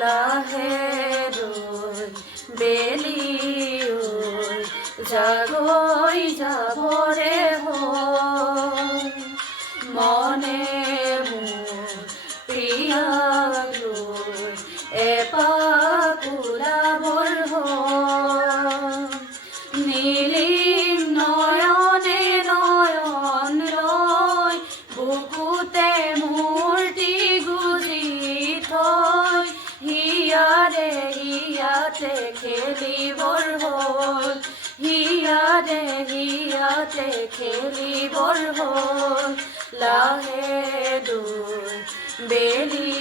লাহেকৈ বেলি জাগৈ যাবৰে হ'ল মনে মোৰ প্ৰিয়াক লৈ এপাক ওলাবৰ হ'ল নীলিম নয়নে নয়ন লৈ বুকুতে মূৰ্তি গুজি থৈ হিয়াৰে হিয়াতে খেলিবৰ হ'ল হিয়াৰে হিয়াতে খেলিবৰ হ'ল লাহেকৈ বেলি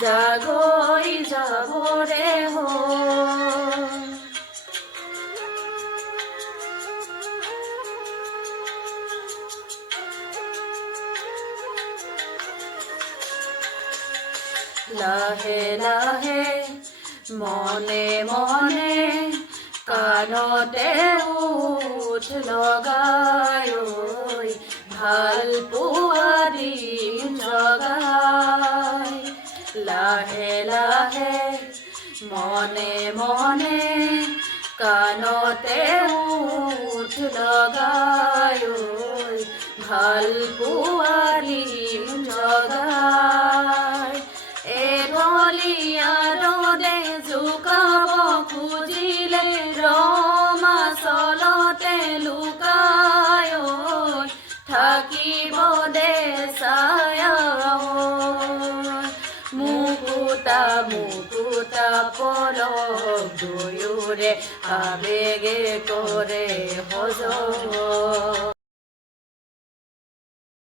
জাগৈ যাবৰে হ'ল লাহে লাহে মনে মনে কাণতে ওঠ লগাই ভাল পোৱা দিন জগাই লাহে লাহে মনে মনে কাণতে ওঠ লগাই ভাল পোৱা দিন জগাই এঢলীয়াদৰে জোকাব খুজিলে ৰমাচলতে লুকাই থাকিব দে ছায়া মুকুতা মুকুতা পলক দুয়োৰে আবেগে কৰে সজ